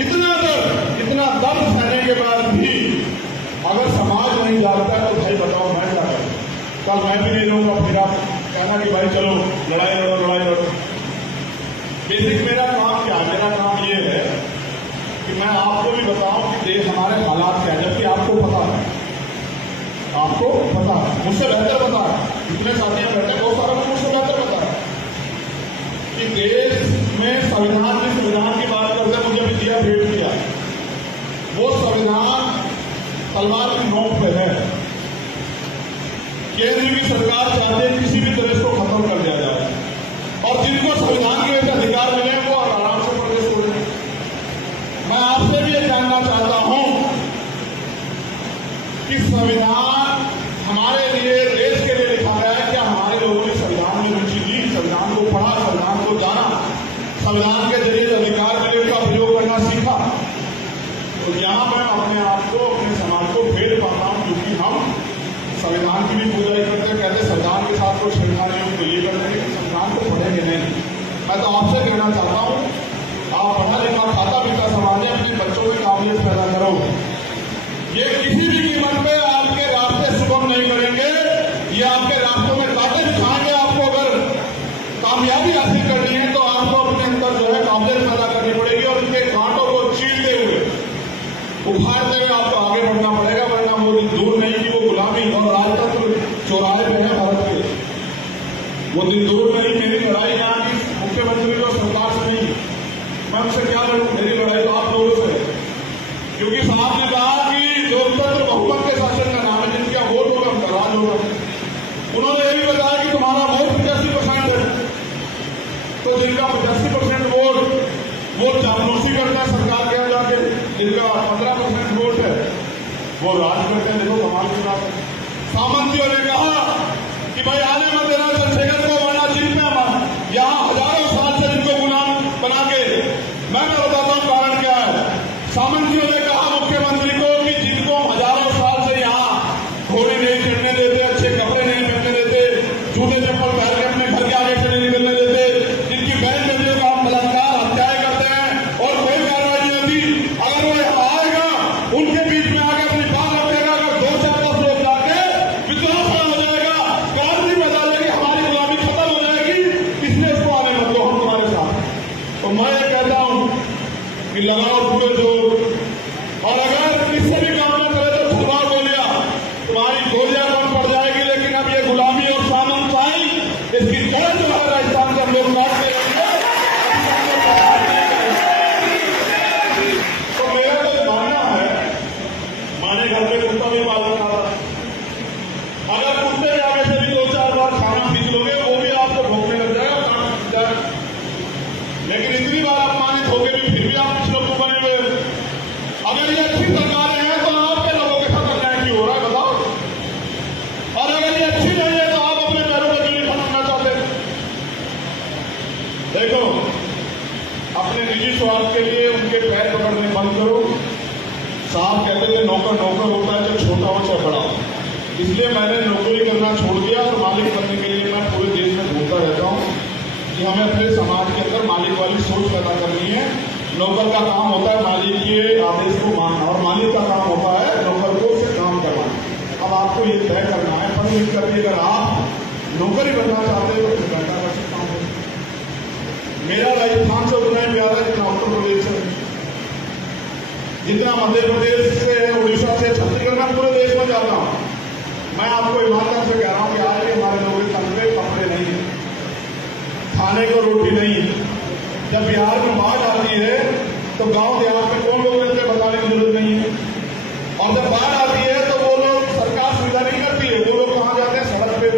इतना दर्द सहने के बाद भी अगर समाज नहीं जागता है तो भाई बताओ मैं क्या करूं? कल मैं भी नहीं रहूंगा, फिर आप कहना कि भाई चलो लड़ाई लड़ो। बेसिक मेरा काम क्या? मेरा काम ये है कि मैं आपको भी बताऊं कि देश हमारे हालात क्या है, जबकि आपको पता है, मुझसे बेहतर पता है। जितने साथियां बैठे हैं बहुत सारा मुझसे बेहतर पता है कि देश में संविधान की बात करते मुझे भी दिया भेंट किया, वो संविधान तलवार की नोक पे है। केंद्र की सरकार चाहती है किसी भी तरह को खत्म कर दिया जाए, और जिनको संविधान के वजह अधिकार मिले वो आराम से प्रदेश छोड़े। मैं आपसे भी ये जानना चाहता हूं कि संविधान हमारे लिए, देश के लिए लिखा गया है, क्या हमारे लोगों ने संविधान में रुचि ली, संविधान को पढ़ा, संविधान को जाना, संविधान के जरिए अधिकार मिले का प्रयोग करना सीखा? तो यहां मैं अपने आप को, अपने समाज को भेद पाता हूं, क्योंकि हम संविधान की भी पूजा करते हैं, कहते संविधान के साथ कुछ छेड़खानी तो ये करते हैं कि संविधान को पढ़ेंगे नहीं। मैं तो आपसे कहना चाहता हूं, आप पढ़ा लिखा खाता पीता समाज है, अपने बच्चों की काबिलियत पैदा करो। ये किसी भी कीमत पे आपके रास्ते सुगम नहीं करेंगे, ये आपके रास्तों में कांटे दिखाएंगे। आपको अगर कामयाबी हासिल करनी है तो आपको अपने अंदर जो है काबिलियत पैदा करनी पड़ेगी, और उनके कांटों को चीरते हुए, उखाड़ते हुए आपको आगे बढ़ना पड़ेगा, वरना वो दिन दूर नहीं कि वो गुलामी और राजतंत्र चौराहे पे है भारत के। वो दिन दूर नहीं। मेरी लड़ाई यहाँ की मुख्यमंत्री और सरकार से नहीं, मैं उनसे क्या लड़ूं? मेरी लड़ाई तो आप लोगों से, क्योंकि साहब ने कहा कि लोकतंत्र बहुमत के शासन का नाम है, जिनका वोट होगा उनका राज होगा। उन्होंने ये भी बताया कि तुम्हारा वोट 85% है, तो जिनका 85% वोट चापलूसी करता है सरकार के यहाँ जाके, जिनका 15% वोट है वो राज करते हैं। देखो कमाल की बात है। सामंतियों ने कहा कि भाई आने मत देना चंद्रशेखर को, वरना जिनमें यहाँ हजारों साल से जिनको गुलाम बना के, मैं बताता हूँ कारण क्या है। सामंतियों ने कहा मुख्यमंत्री को कि जिनको हजारों साल से यहाँ घोड़े नहीं चढ़ने देते, अच्छे कपड़े नहीं पहनने देते, जूते चप्पल पहन के अपने घर के आगे से नहीं निकलने देते, जिनकी बहन बेटियों का बलात्कार हत्याएं करते हैं और कोई कार्रवाई नहीं होती, अगर वो यहाँ आएगा उनके बीच में आके अपनी बात रखेगा, अगर 2-4-10 लोग जाके विद्रोह खड़ा हो जाएगा, कौन भी बता जाएगी, हमारी गुलामी खत्म हो जाएगी, इसलिए उसको आने मत दो, हम तुम्हारे साथ। तो मैं ये कहता हूं कि लगाओ पूरे जोर, और अगर इससे भी काम न करे तो छुड़वा गोलियां, तुम्हारी गोलियां कम पड़ जाएगी। लेकिन अब ये गुलामी और सामंतशाही, इसकी जड़ जो है राजस्थान से हम लोग काट के तो मेरा तो मानना है, माने घर पे कुत्ता भी पाल रखा था, अगर कुत्ते के आगे से भी 2-4 बार खाना पीस लोगे वो भी आपको भोंकने लग जाएगा, काट जाएगा। लेकिन इतनी बार अपमानित हो गए भी फिर भी आप कुछ लोग बने हुए। अगर ये अच्छी सरकारें हैं तो आपके लोगों के साथ अन्याय क्यों हो रहा है बताओ? और अगर ये अच्छी नहीं है तो आप अपने पैरों पर क्यों नहीं फंसना चाहते? देखो, अपने निजी स्वार्थ के लिए उनके पैर पकड़ने बंद करो। साहब कहते थे नौकर नौकर होता है, चाहे छोटा हो चाहे बड़ा हो। इसलिए मैंने नौकरी करना छोड़ दिया और मालिक बनने के लिए मैं पूरे देश में घूमता रहता हूँ कि हमें अपने समाज के अंदर मालिक वाली सोच पैदा करनी है। नौकर का काम होता है मालिक के आदेश को मानना, और मालिक का काम होता है नौकर को उससे काम करवाना। अब आपको ये तय करना है, पढ़ लिख करके अगर आप नौकरी बनना चाहते हो तो बेटा कर सकता हूँ। मेरा राजस्थान से उतना ही प्यार है जितना उत्तर प्रदेश से, जितना मध्य प्रदेश से, उड़ीसा से, छत्तीसगढ़ में पूरे देश में जाता हूँ। मैं आपको ईमानदार से कह रहा हूँ कि आज भी हमारे लोगों के तन पे कपड़े नहीं है, खाने को रोटी नहीं है। जब बिहार में बाढ़ आती है तो गांव देहात में कौन लोग रहते हैं बताने की जरूरत नहीं है, और जब बाढ़ आती है तो वो लोग, सरकार सुविधा नहीं करती है, वो लोग कहाँ जाते हैं? सड़क पे।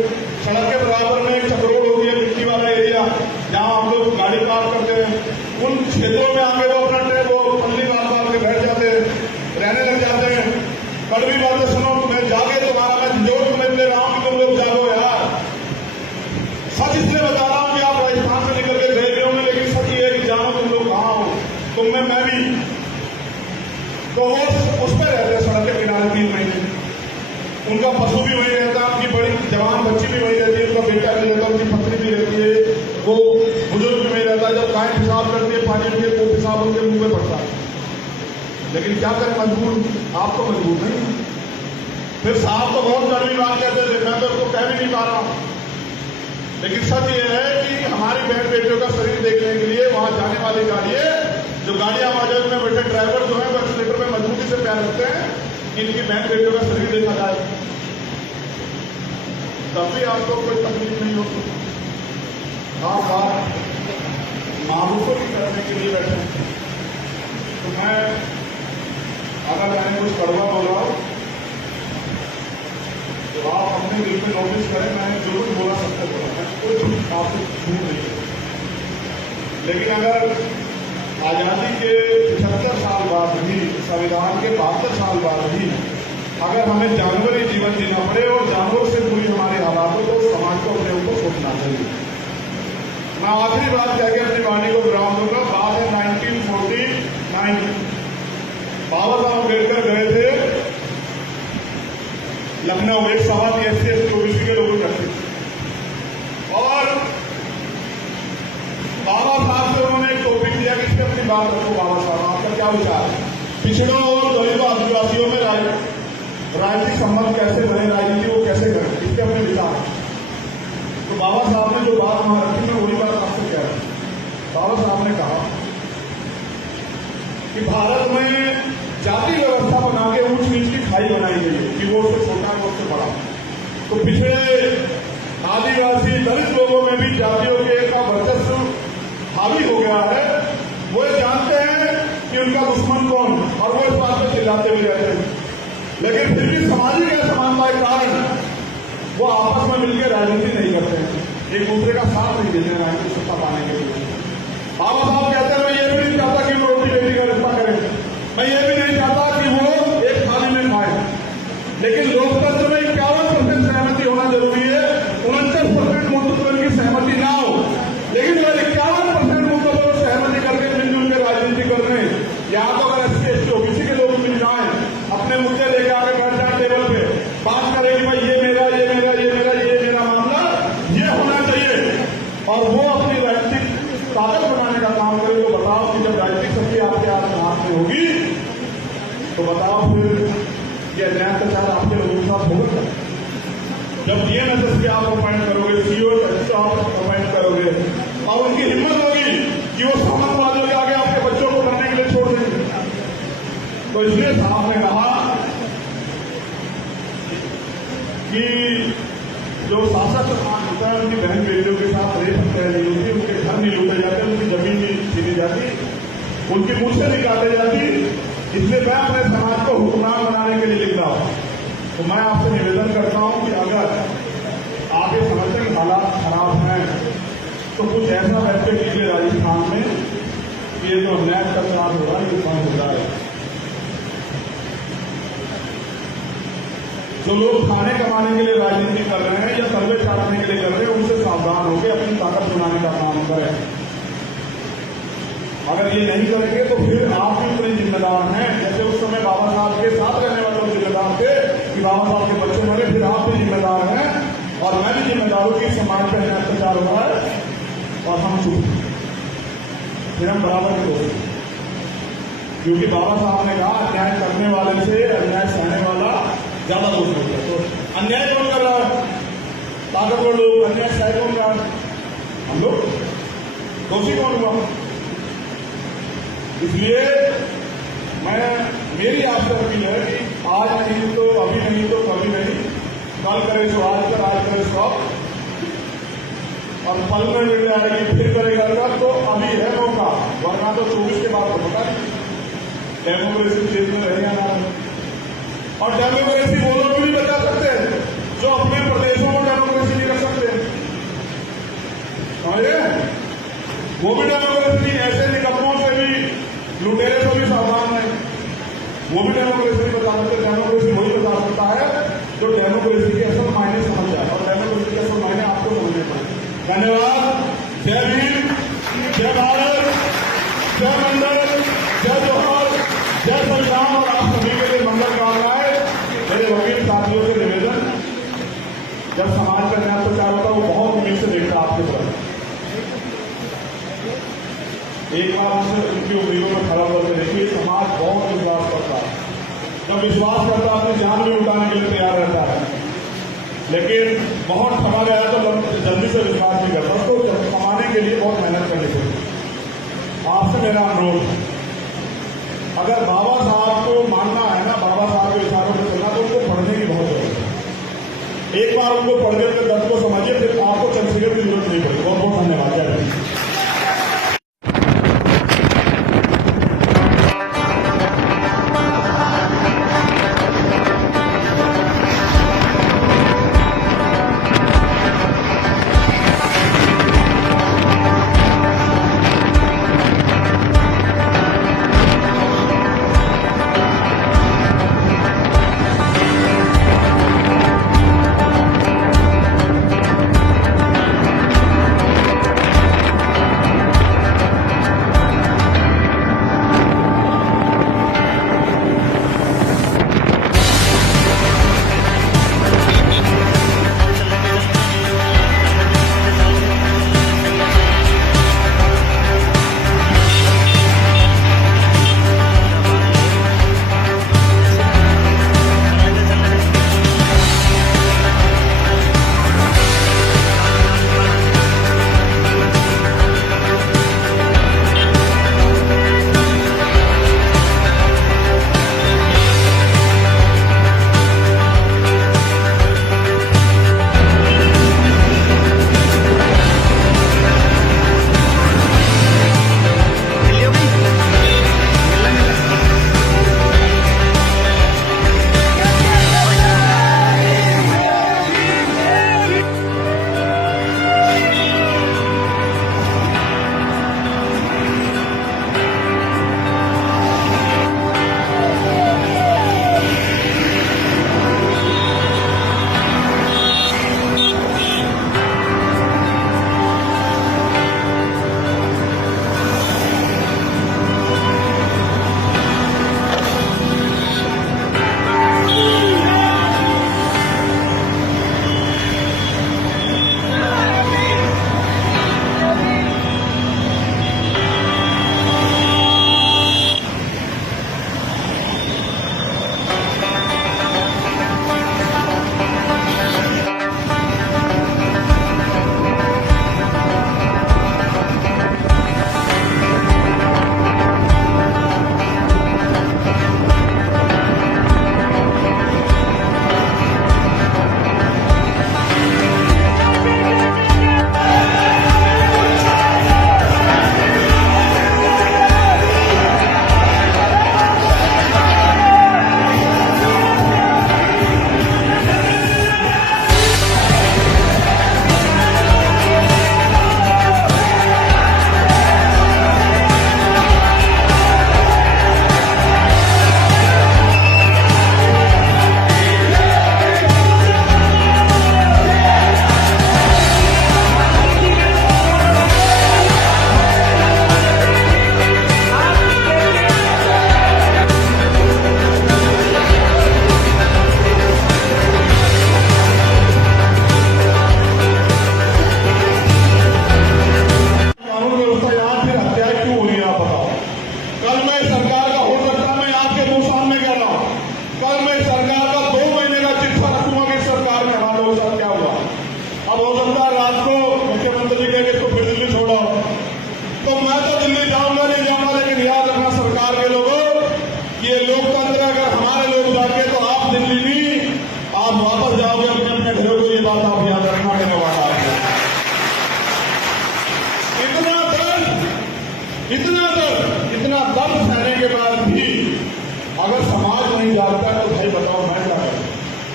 सड़क के बराबर में एक चक्रोड होती है, मिट्टी वाला एरिया, जहाँ हम लोग गाड़ी पार करते हैं। उन क्षेत्रों में आके वो अपना वो पल्ली बार के बैठ जाते हैं, रहने लग जाते हैं। कड़वी बातें सुनो, तुम्हें जागे तुम्हारा मैं जोर तुम्हें ले रहा हूँ कि तुम लोग जागो यार। सच इसलिए बता रहा हूँ कि आप राजस्थान से निकल के गए हो, लेकिन सच ये है कि जानो तुम लोग कहाँ हो, तुम में मैं भी। तो वो उस पर रहते हैं सड़क के किनारे 3 महीने, उनका पशु भी वही रहता है, उनकी बड़ी जवान बच्ची भी वही रहती है, उनका बेटा भी रहता है, उनकी पत्नी भी रहती है, वो बुजुर्ग भी वही रहता है। जब गाय पेशाब करती है पानी में तो पेशाब उनके मुंह में पड़ता है। लेकिन क्या करें, मजबूर, आप तो मजबूर नहीं। फिर साहब तो बहुत कड़वी बात कहते थे, मैं तो उसको कह भी नहीं पा रहा हूं, लेकिन सच ये है कि हमारी बहन बेटियों का शरीर देखने के लिए वहां जाने वाली गाड़ी है, जो गाड़ियां मौजूद में बैठे ड्राइवर जो है वो एक्सीलेटर में मजबूती से पैर रखते हैं कि इनकी बहन बेटियों का शरीर देखा जाए, तब भी आपको कोई तकलीफ नहीं होती। आप बात मारूफों की करने के लिए बैठे, तो मैं अगर मैंने कुछ कड़वा बोला तो आप अपने दिल में नोटिस करें, मैंने जो कुछ बोला सबको बोला, मैं कुछ आपको झूठ नहीं है। लेकिन अगर आज़ादी के 75 साल बाद भी, संविधान के 72 साल बाद भी अगर हमें जानवरी जीवन जीना पड़े और जानवरों से पूरी हमारी हालात हो, तो समाज को अपने ऊपर सोचना चाहिए। मैं आखिरी बात कह के अपनी वाणी को विराम दूंगा। बात है 1949, बाबा साहब अम्बेडकर गए थे लखनऊ, एक सभा थी SC/ST OBC के लोगों की, और बाबा साहब से उन्होंने एक टॉपिक दिया कि इसमें अपनी बात रखो, बाबा साहब आपका क्या विचार है, पिछड़ों और दलित आदिवासियों में राजनीतिक संबंध कैसे बने, राजनीति वो कैसे करें, इसके अपने विचार। तो बाबा साहब ने जो बात वहां रखी, मैं वही बात आपसे कह रहा हूं। बाबा साहब ने कहा कि भारत में जाति व्यवस्था बना के ऊंच नीच की खाई बनाई गई है कि वो उससे छोटा वो उससे बड़ा। तो पिछड़े आदिवासी दलित लोगों में भी जातियों के का वर्चस्व हावी हो गया है। वो जानते हैं कि उनका दुश्मन कौन, और वो इस बात पर चिल्लाते भी रहते हैं, लेकिन फिर भी सामाजिक असमानता के कारण वो आपस में मिलकर राजनीति नहीं करते हैं, एक दूसरे का साथ नहीं देते हैं राजनीतिक सत्ता पाने के लिए। बाबा साहब कहते हैं मैं ये भी नहीं चाहता कि वो रोटी बेटी का रिश्ता करें, मैं ये भी नहीं चाहता कि वो एक थाली में खाए, लेकिन लोकतंत्र में 51% सहमति होना जरूरी है। 49% मुद्दों पर उनकी सहमति ना हो, लेकिन अगर 51% मुद्दों पर सहमति करके मिलजुल के राजनीति कर रहे हैं, या तो अगर SC/ST OBC के लोग मिल जाए, अपने मुद्दे लेकर आगे बैठ जाए टेबल पे, बात करें कि भाई ये मेरा ये मेरा ये मेरा ये मेरा मामला ये होना चाहिए, और वो अपनी राजनीतिक ताकत बनाने का काम करे, तो बताओ कि जब राजनीतिक शक्ति आपके हाथ में होगी तो बताओ फिर ये अन्याय अत्याचार आपके लोगों के साथ होगा। जब DNSS आप अपॉइंट करोगे, CO आप अपॉइंट करोगे, और उनकी हिम्मत होगी कि वो सामंतवादियों के आगे आपके बच्चों को पढ़ने के लिए छोड़ देंगे। तो इसलिए साहब ने कहा कि जो शासक होता है उनकी बहन बेटियों के साथ रेप हत्या नहीं होती, उनके घर नहीं लूटे जाते, उनकी जमीन नहीं छीनी जाती, उनकी मूछें नहीं काटे जाती। इसलिए मैं अपने समाज को हुक्मरान बनाने के लिए लिख रहा हूं। तो मैं आपसे निवेदन करता हूं कि अगर आपके समझते कि हालात खराब हैं तो कुछ ऐसा व्यक्ति कीजिए राजस्थान में कि ये जो अन्याय का साथ हो रहा है ये बंद हो जाए। जो लोग खाने कमाने के लिए राजनीति कर रहे हैं या सर्वे काटने के लिए कर रहे हैं, उनसे सावधान होकर अपनी ताकत बनाने का काम करें। अगर ये नहीं करेंगे तो फिर आप भी उतने जिम्मेदार हैं, जैसे उस समय बाबा साहब के साथ रहने वाले लोग जिम्मेदार थे कि बाबा साहब के बच्चे मरे, फिर आप भी जिम्मेदार हैं, और मैं भी जिम्मेदार हूं कि समाज पर अत्याचार हो रहा है और हम चुप, फिर हम बराबर के दोस्त, क्योंकि बाबा साहब ने कहा अन्याय करने वाले से अन्याय सहने वाला ज्यादा दोस्त होता है। तो अन्याय कौन कर रहा है? ताकतवर लोग। अन्याय सह कौन रहा है? हम लोग। दोषी कौन हुआ? इसलिए मेरी आपसे अपील है कि आज नहीं तो अभी नहीं तो कभी नहीं, कल करे सो आज कर, आज करे सो अब, और पल में मिल जाएगी फिर करेगा कर, तो अभी है मौका, वरना तो 24 के बाद तो पता नहीं डेमोक्रेसी क्षेत्र में रहेगा ना। और डेमोक्रेसी वो लोग भी नहीं बचा सकते जो अपने प्रदेशों में डेमोक्रेसी नहीं रख सकते, समझे? वो भी डेमोक्रेसी ऐसे निकम्मों से भी, लुटेरे से भी सावधान है, वो भी डेमोक्रेसी नहीं बता सकते। डेमोक्रेसी वही बता सकता है जो डेमोक्रेसी के असल मायने समझ जाए, और डेमोक्रेसी के असल मायने आपको समझने पड़े। धन्यवाद। जय भीम, जय भारत, जय मंडल, जय जोहर, जय संविधान, और आप सभी के लिए मंगल कामनाएं। मेरे वकील साथियों से निवेदन, जब समाज का न्याय प्रचार होता है वो बहुत उम्मीद से देखता है आपके तरफ, एक बार उनकी उम्मीदों में खड़ा होकर देखिए समाज बहुत जब विश्वास करता है अपनी जान भी उठाने के लिए तैयार रहता है, लेकिन बहुत थमा गया तो जल्दी से विश्वास नहीं करता। उसको कमाने के लिए बहुत मेहनत करनी पड़ती। आपसे मेरा अनुरोध है, अगर बाबा साहब को मानना है ना, बाबा साहब के विचारों पर चलना, तो उनको पढ़ने की बहुत जरूरत है। एक बार उनको पढ़ के दर्द को समझिए, फिर आपको चंद्रशेखर की जरूरत नहीं पड़ेगी। बहुत बहुत धन्यवाद। जय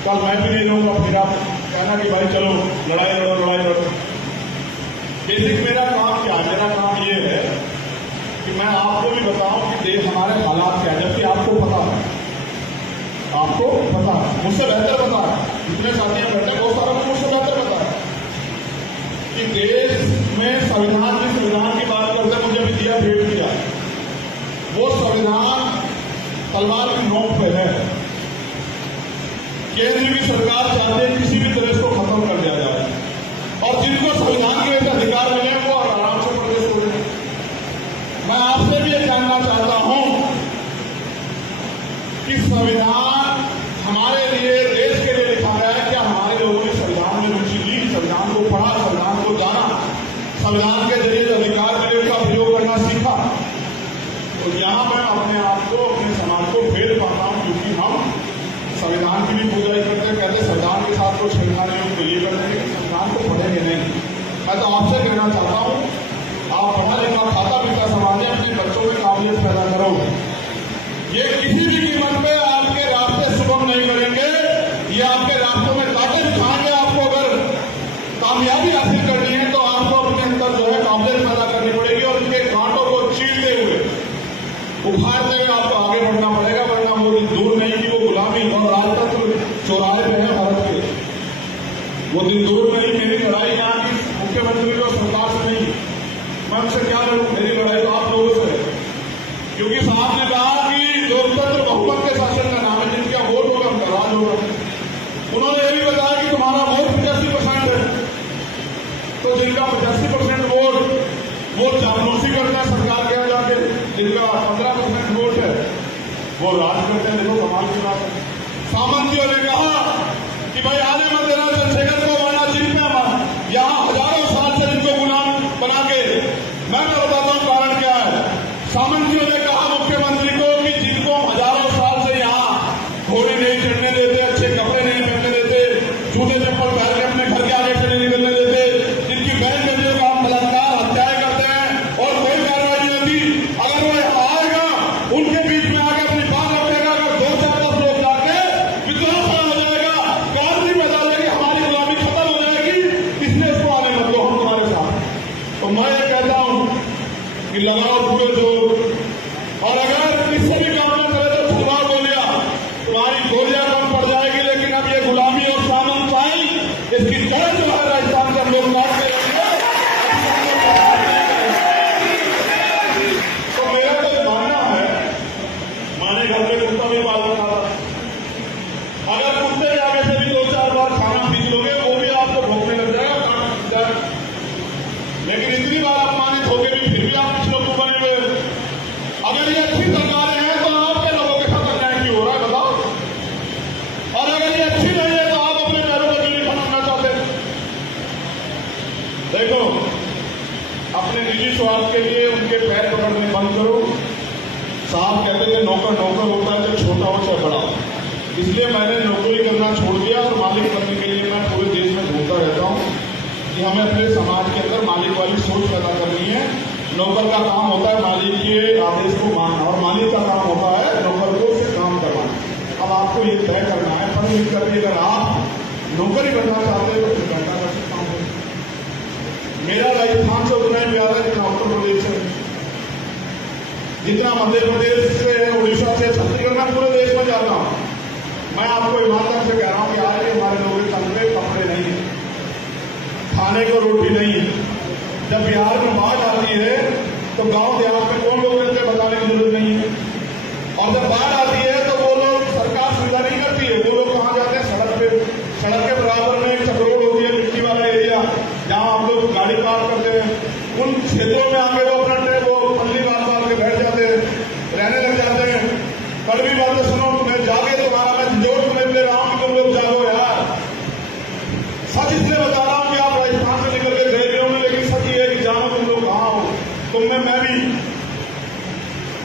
कल मैं भी नहीं रहूंगा, फिर आप कहना कि भाई चलो लड़ाई लड़ो। बेसिक मेरा काम क्या है? मेरा काम ये है कि मैं आपको भी बताऊं कि देश हमारे हालात क्या है, जबकि आपको पता है, मुझसे बेहतर पता है। जितने साथियों बैठे बहुत सारा मुझसे बेहतर पता है कि देश में संविधान की बात करते मुझे भी दिया भेंट किया, वो संविधान तलवार की नोक पे है। केंद्र की सरकार चाहते हैं किसी भी तरह को खत्म कर दिया जाए, और जिनको संविधान के वैसे अधिकार मिले वो आराम से प्रदेश हो रहे। मैं आपसे भी ये जानना चाहता हूं कि कि संविधान हमारे लिए, देश के लिए लिखा गया है। क्या हमारे लोगों ने संविधान में रुचि ली, संविधान को पढ़ा, संविधान को जाना, संविधान के जरिए अधिकार मिले का प्रयोग करना सीखा? तो यहाँ मैं अपने आप को, अपने समाज को भेद पाता हूँ, क्योंकि हम संविधान की भी पूजा ही करते हैं, कहते संविधान के साथ कुछ छेड़खानी हो तो ये करते हैं, संविधान को पढ़ेंगे नहीं। मैं तो आपसे कहना चाहता हूँ, आप पढ़ा लिखा खाता पीता समाज है, अपने बच्चों में काबिलियत पैदा करो। ये किसी भी कीमत पे आपके रास्ते सुगम नहीं करेंगे, ये आपके रास्तों में कांटे दिखाएंगे। आपको अगर कामयाबी हासिल करनी है तो आपको अपने अंदर जो है काबिलियत पैदा करनी पड़ेगी और उनके कांटों को चीरते हुए, उखाड़ते हुए आपको आगे बढ़ना पड़ेगा, वरना वो दिन दूर नहीं कि वो गुलामी और राजतंत्र चौराहे पे है भारत के। वो दिन दूर नहीं। मेरी लड़ाई यहाँ की मुख्यमंत्री और सरकार से नहीं, मैं उनसे क्या लड़ूं, मेरी लड़ाई तो आप लोगों से है। क्योंकि साहब ने कहा कि लोकतंत्र बहुमत के शासन का नाम है, जिनका वोट होगा उनका राज होगा। उन्होंने ये भी बताया कि तुम्हारा वोट 85% है, तो जिनका 85% वोट वो चापलूसी करता है सरकार के यहाँ जाके, जिनका 15% वोट है वो राज करते हैं। देखो कमाल की बात है। सामंतियों ने कहा कि भाई आने मत देना चंद्रशेखर को, वरना जिनका मन यहाँ हजारों साल से इनको गुलाम बना के। मैं बताता हूँ कारण क्या है। सामंतियों ने कहा मुख्यमंत्री को कि जिनको हजारों साल से यहाँ घोड़े नहीं चढ़ने देते, अच्छे कपड़े नहीं पहनने देते, जूते चप्पल पहन के अपने घर के आगे से नहीं निकलने देते, जिनकी बहन बेटियों का बलात्कार हत्याएं करते हैं और कोई कार्रवाई नहीं होती, अगर वो आएगा उनके बीच में आके अपनी बात रखेगा, अगर 2-4-10 लोग जाके विद्रोह खड़ा हो जाएगा, क्रांति पैदा हो जाएगी, हमारी गुलामी खत्म हो जाएगी, इसलिए उसको आने मत दो, हम तुम्हारे साथ। तो मैं ये कहता हूं कि लगाओ पूरे जोर, और अगर इससे भी काम न करे तो छुड़वा गोलियां, तुम्हारी गोलियां कम पड़ जाएगी। लेकिन अब ये गुलामी और सामंतशाही, इसकी जड़ जो है राजस्थान से हम लोग काटते रहेंगे। तो मेरा तो मानना है, माने घर में कुत्ता भी पाल रखा था, अगर कुत्ते के आगे से भी 2-4 बार खाना पी लोगे वो भी आपको भोंकने लग जाएगा, खाना पीता है। लेकिन इतनी बार अपमानित होकर भी फिर भी आप कुछ लोग बने हुए। अगर ये अच्छी सरकारें हैं तो आपके लोगों के साथ अन्याय क्यों हो रहा है बताओ? और अगर ये अच्छी नहीं है तो आप अपने पैरों पर क्यों नहीं बनाना चाहते? देखो, अपने निजी स्वार्थ के लिए उनके पैर पकड़ने बंद करो। साहब कहते थे नौकर नौकर होता है, चाहे छोटा हो चाहे बड़ा। इसलिए मैंने नौकरी करना छोड़ दिया और मालिक बनने के लिए मैं पूरे देश में घूमता रहता हूँ कि हमें अपने समाज के अंदर मालिक वाली सोच पैदा करनी है। नौकर का काम होता है मालिक के आदेश को मानना, और मालिक का काम होता है नौकर को उससे काम करवाना। अब आपको ये तय करना है, पढ़ लिख करके अगर आप नौकरी करना चाहते हो तो फिर घंटा कर सकता हूँ। मेरा राजस्थान से उतना ही प्यार है जितना उत्तर प्रदेश से, जितना मध्य प्रदेश से, उड़ीसा से, छत्तीसगढ़ में पूरे देश में जाता हूँ। मैं आपको ईमानदारी से कह रहा हूँ कि आज हमारे लोगों के कमरे कपड़े नहीं है, खाने को रोटी नहीं है। जब बिहार में बाढ़ आती है तो गांव देहात में कौन लोग रहते हैं बताने की जरूरत नहीं है। और जब बाढ़ आती है तो वो लोग, सरकार सुविधा नहीं करती है, वो लोग कहाँ जाते हैं? सड़क पे। सड़क के बराबर में एक चक्रोड होती है, मिट्टी वाला एरिया, जहाँ हम लोग गाड़ी पार करते हैं। उन क्षेत्रों में आके वो अपना वो पल्ली बांध के बैठ जाते हैं, रहने लग जाते हैं। कड़वी बातें सुनो, तुम्हें जागे तुम्हारा मैं जोर तुम्हें ले रहा हूँ कि तुम लोग जागो यार। सच इसलिए बता रहा हूँ कि आप राजस्थान से निकल के गए हो, लेकिन सच ये है कि जानो तुम लोग कहाँ हो। तुम में मैं भी,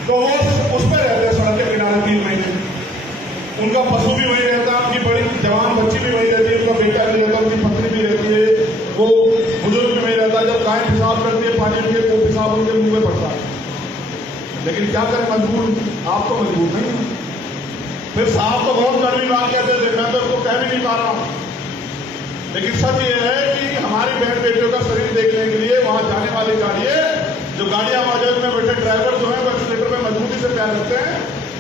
तो वो उस पर रहते हैं सड़क के किनारे 3 महीने। उनका पशु भी वही रहता है, उनकी बड़ी जवान बच्ची भी वही रहती है, उनका बेटा भी रहता है, उनकी पत्नी भी रहती है, वो बुजुर्ग भी वही रहता है। जब गाय पेशाब करती है पानी के, वो पेशाब उनके मुंह में पड़ता है। लेकिन क्या करें, मजबूर। आप तो मजबूर नहीं। फिर साहब तो बहुत कड़वी बात कहते थे, मैं तो उसको कह भी नहीं पा रहा हूं। लेकिन सच ये है कि हमारी बहन बेटियों का शरीर देखने के लिए वहां जाने वाली गाड़ियां, जो गाड़ियां मौजूद में बैठे ड्राइवर जो है वो एक्सीलेटर में मजबूती से पैर रखते हैं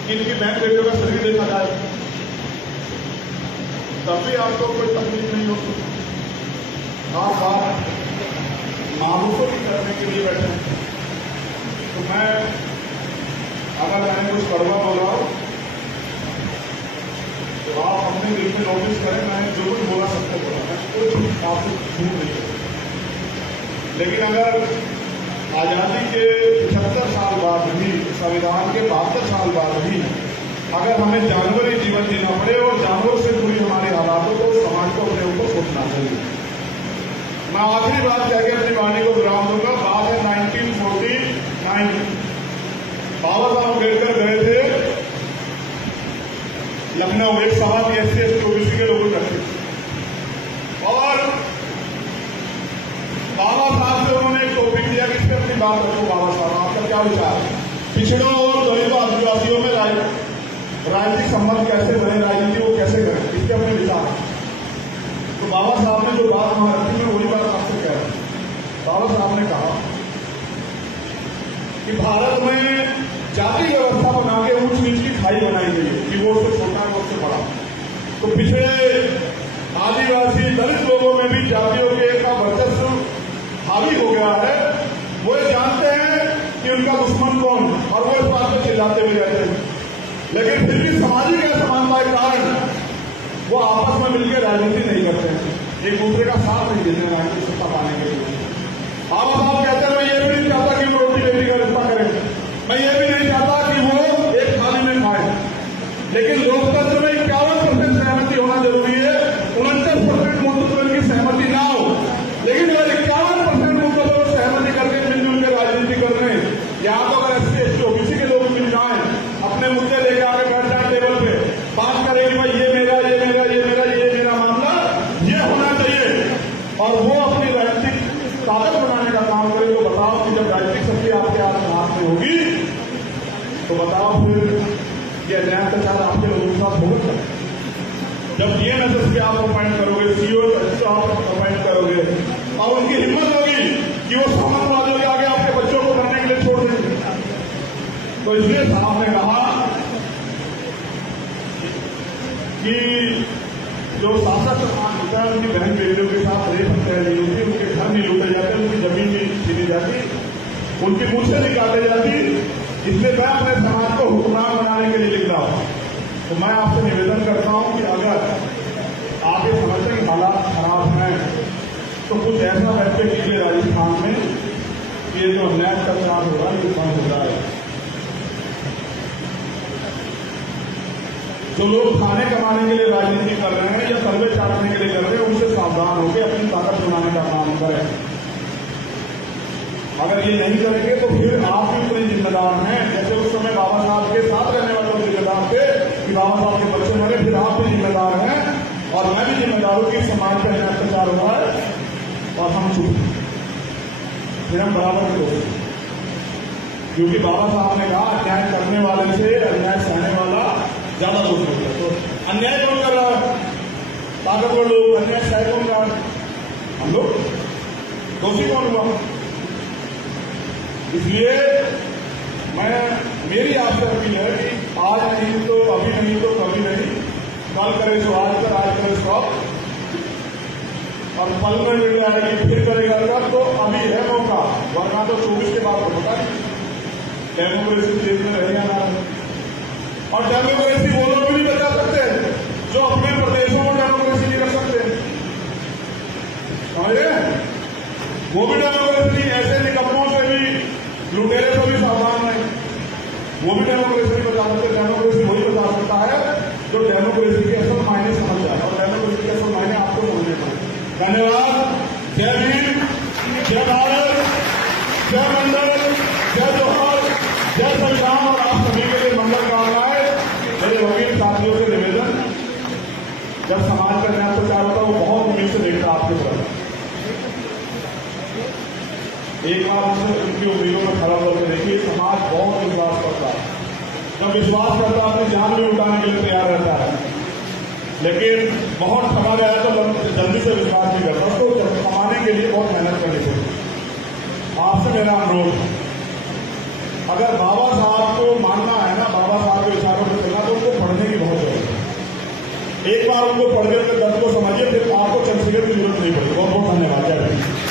कि इनकी बहन बेटियों का शरीर देखा जाए, तब भी आपको कोई तकलीफ नहीं होती। आप बात मामूलों की करने के लिए बैठे। तो मैं, अगर मैंने कुछ कड़वा बोला तो आप अपने दिल में नोटिस करें, मैंने जो कुछ बोला सबको बोला, मैं कुछ आपको झूठ नहीं कहता। लेकिन अगर आज़ादी के 75 साल बाद भी, संविधान के 72 साल बाद भी अगर हमें जानवरी जीवन जीना पड़े और जानवरों से जुड़ी हमारी हालातों को समाज को अपने ऊपर सोचना चाहिए। मैं आखिरी बात कह के अपनी वाणी को विराम दूंगा। बात है 1949 बाबा साहब अम्बेडकर गए थे लखनऊ, एक सभा थी SC ST OBC के लोगों रखे और बाबा साहब से उन्होंने एक टॉपिक दिया कि इस पर अपनी बात रखो। बाबा साहब आपका क्या विचार, पिछड़ों और दलितों आदिवासियों में राजनीतिक संबंध कैसे बने, राजनीति वो कैसे करें, इसके अपने विचार। तो बाबा साहब ने जो बात वहां रखी, मैं वही बात आपसे कह रहा हूं। बाबा साहब ने कहा कि भारत में जाति व्यवस्था बना के ऊंच नीच की खाई बनाई गई है कि वो उससे छोटा है वो उससे बड़ा। तो पिछड़े आदिवासी दलित लोगों में भी जातियों के का वर्चस्व हावी हो गया है। वो ये जानते हैं कि उनका दुश्मन कौन, और वो इस बात पर चिल्लाते भी रहते हैं, लेकिन फिर भी सामाजिक असमानता के कारण वो आपस में मिलकर राजनीति नहीं करते हैं, एक दूसरे का साथ नहीं देते हैं राजनीतिक सत्ता पाने के लिए। बाबा साहब कहते हैं मैं ये भी नहीं चाहता कि वो रोटी बेटी का रिश्ता करें, मैं ये भी नहीं चाहता कि वो एक थाली में खाए, लेकिन लोकतंत्र में 51% सहमति होना जरूरी है। 49% मुद्दों पर उनकी सहमति ना हो, लेकिन अगर 51% मुद्दों पर सहमति करके मिलजुल के राजनीति कर रहे हैं, यहाँ तो अगर SC ST OBC के लोग मिल जाए, अपने मुद्दे लेके आके बैठ जाए टेबल पे, बात करें कि भाई ये मेरा मामला ये होना चाहिए, और वो अपनी राजनीतिक ताकत बनाने का काम करे, तो बताओ कि जब राजनीतिक शक्ति आपके हाथ में होगी तो बताओ फिर ये अन्याय अत्याचार आपके लोगों के साथ होगा। जब DNSS पे आप अपॉइंट करोगे, CO आप अपॉइंट करोगे, और उनकी हिम्मत होगी कि वो सामंतवादियों के आगे आपके बच्चों को पढ़ने के लिए छोड़ देंगे। तो इसलिए साहब ने कहा कि जो शासक होता है उनकी बहन बेटियों के साथ रेप हत्या नहीं होती, उनके घर नहीं लूटे जाते, उनकी जमीन नहीं छीनी जाती, उनकी मूछें नहीं काटे जाती। इसलिए मैं अपने समाज को हुक्मरान बनाने के लिए लिख रहा हूं। तो मैं आपसे निवेदन करता हूं कि अगर आप ये समझते हैं कि हालात खराब हैं, तो कुछ ऐसा बैठे कीजिए राजस्थान में कि ये जो अन्याय अत्याचार हो रहा है ये बंद हो रहा है। जो लोग खाने कमाने के लिए राजनीति कर रहे हैं या सर्वे चाटने के लिए कर रहे हैं, उनसे सावधान होकर अपनी ताकत बनाने का काम करें। अगर ये नहीं करेंगे तो फिर आप भी उतने जिम्मेदार हैं, जैसे उस समय बाबा साहब के साथ रहने वाले लोग जिम्मेदार थे कि बाबा साहब के बच्चे मरे, फिर आप भी जिम्मेदार हैं और मैं भी जिम्मेदार हूं कि समाज पर अत्याचार हुआ है और हम चुप, फिर हम बराबर हो, क्योंकि बाबा साहब ने कहा अन्याय करने वाले से अन्याय सहने वाला ज्यादा दोष होता है। तो अन्याय कौन कर रहा है? ताकतवर लोग। अन्याय सह कौन रहा है? हम लोग। दोषी कौन हुआ? इसलिए मेरी आपसे अपील है कि आज नहीं तो अभी नहीं तो कभी नहीं, कल करे सो आज कर, आज करे सो अब, और पल में मिल रहा है कि फिर करेगा तो अभी है मौका, वरना तो 24 के बाद होता है। डेमोक्रेसी देश में रहेगा ना, और डेमोक्रेसी वो लोग भी नहीं बचा सकते जो अपने प्रदेशों में डेमोक्रेसी नहीं रख सकते, समझे? वो भी डेमोक्रेसी ऐसे निकम्मों से भी, लुटेरे से भी सावधान है, वो भी डेमोक्रेसी नहीं बचा सकते। डेमोक्रेसी वही बचा सकता है जो डेमोक्रेसी के असल मायने समझ जाए, और डेमोक्रेसी के असल मायने आपको समझने पड़े। धन्यवाद। जय भीम, जय भारत, जय मंडल, जय जोहर, जय संविधान, और आप सभी के लिए मंगल कामनाएं। मेरे वकील साथियों से निवेदन, जब समाज का न्याय प्रचार होता है वो बहुत उम्मीद से देखता है आपकी तरफ, एक बार उनकी उम्मीदों में खड़ा होकर देखिए। समाज बहुत विश्वास करता है, जब विश्वास करता है अपनी जान भी उठाने के लिए तैयार रहता है, लेकिन बहुत ठगा गया है तो जल्दी से विश्वास नहीं करता, उसको कमाने के लिए बहुत मेहनत करनी पड़ती। आपसे मेरा अनुरोध, अगर बाबा साहब को मानना है ना, बाबा साहब के विचारों पर चलना, तो उनको पढ़ने की बहुत जरूरत है। एक बार उनको पढ़ने के दर्द को समझिए, फिर आपको चंद्रशेखर की जरूरत नहीं पड़ेगी। बहुत बहुत धन्यवाद।